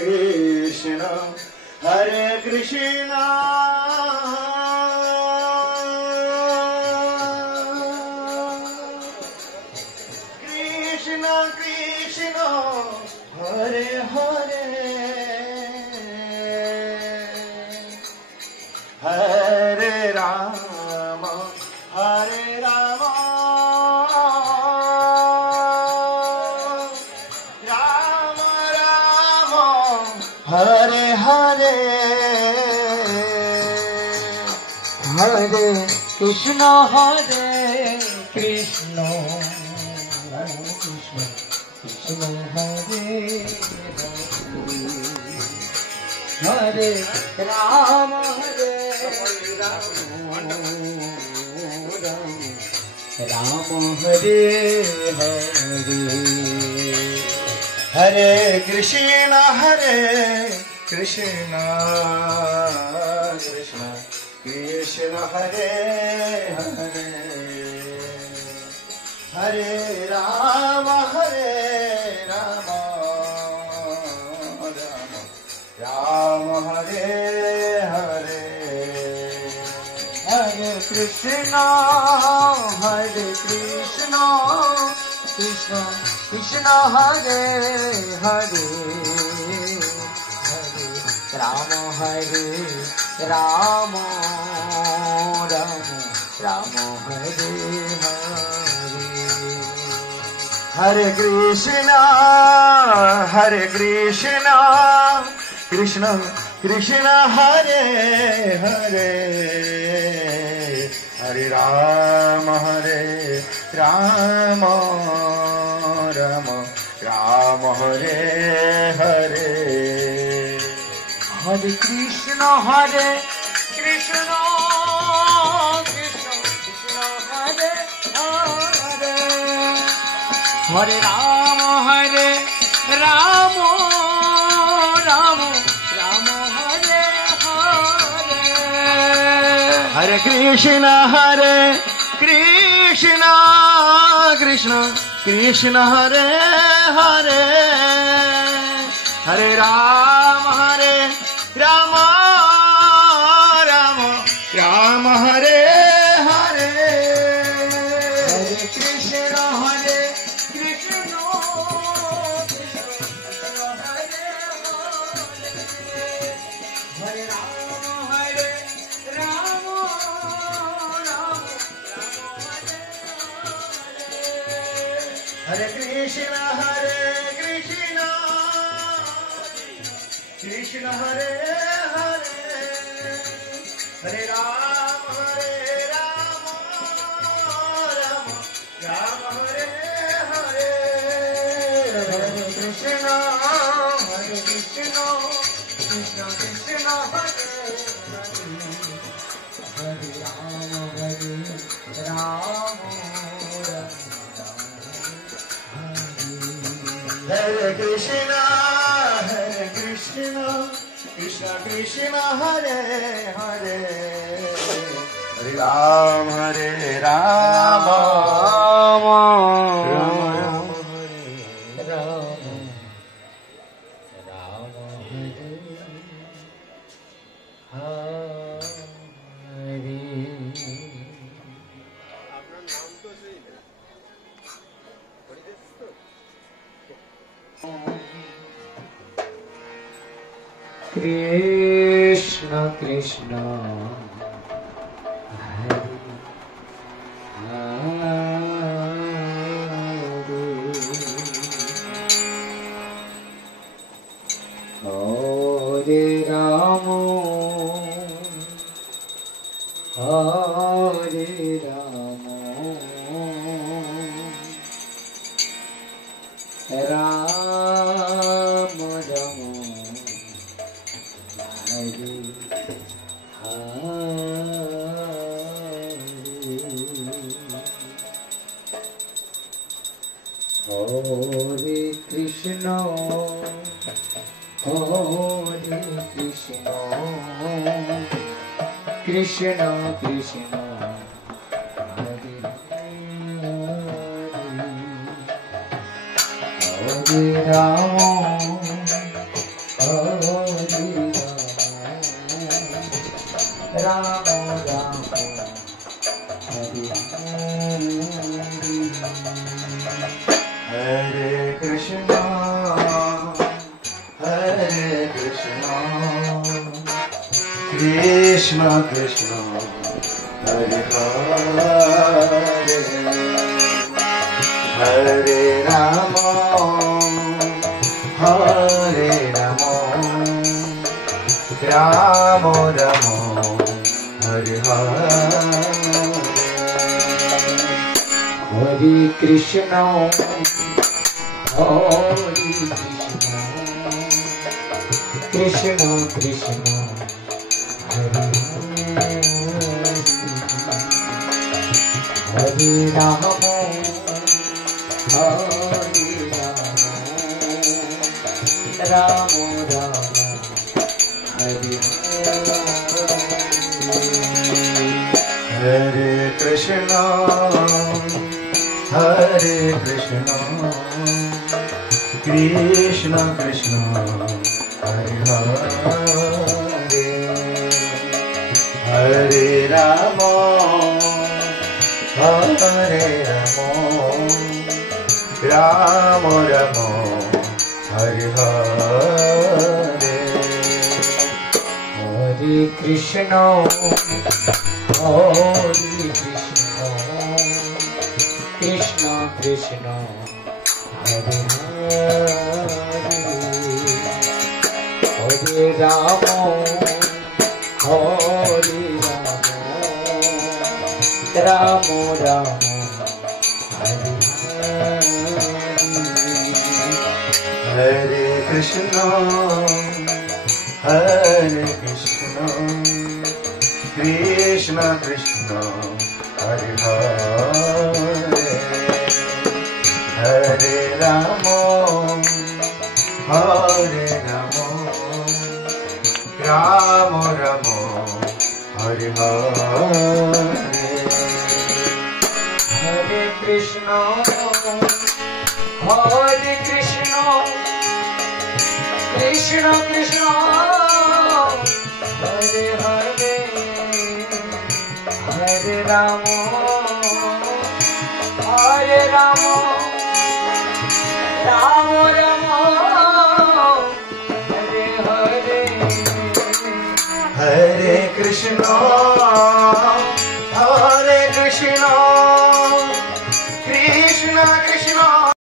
Krishna, Hare Krishna, Krishna Krishna, Hare Hare, Hare Rama, Hare Rama, Rama Rama, Hare Hare, Hare Krishna, Hare Krishna, Krishna Krishna, Hare Hare, Hare Rama, Hare Rama, Rama Hare Hare, Hare Krishna, Hare Krishna, Krishna Krishna, Hare Hare, Hare Rama, Hare Rama, Rama Hare Hare, Hare Krishna, Hare Krishna, Krishna Krishna, Hare Hare, Hare Rama, Hare Rama, Rama Rama, Hare Hare, Hare Krishna, Hare Krishna, Krishna Krishna, Hare Hare, Hare Rama, Hare Rama, Rama Rama, Hare Hare, Hare Krishna, Hare Krishna, Krishna Krishna, Hare Hare, Hare Rama, Hare Rama, Rama Rama, Hare Hare, Hare Krishna, Hare Krishna, Krishna Krishna, Hare Hare, Hare Rama, Hare Rama, Rama Rama, Hare Hare, Hare Krishna, Hare Krishna, Krishna Krishna, Hare Hare, Hare Rama, Hare Rama, Rama Rama, Hare Hare, Hare Krishna, Hare Krishna, Krishna Hare Hare, Hare Rama, Hare Rama, Rama Rama, Hare Hare, Hare Krishna, Hare Krishna, Krishna Krishna, Hare Hare, Hare Rama, Hare Rama, Hare Krishna, Hare Krishna, Krishna Krishna, Hare Hare, Hare Rama, Hare Rama, Rama Rama, Hare Rama, Rama Hare Krishna Krishna, Hare Hare, Hare Rama, Hare Rama, Rama Rama, Hare Hare Krishna, Hare Krishna, Krishna Krishna, Hare Hare, Hare Rama, Ramo Ramo Hare Hare Krishna Krishna Krishna Hare Hare Hare Rama Hare Rama Rama Rama Hare Hare Hare Krishna Krishna Krishna Hare Hare Rama Hare Rama Rama Hare Hare Krishna Krishna Krishna Hare Hare Hare Rama Hare Rama Rama Rama Hare Hare Hare Krishna Krishna Krishna Hare Hare Rama Hare Rama Rama Hare Hare Krishna Krishna Krishna Hare Hare Hare Rama Hare Rama Rama Rama Hare Hare Hare Krishna Krishna Krishna Hare Hare Hare Rama Rama Rama Hare Hare Hare Krishna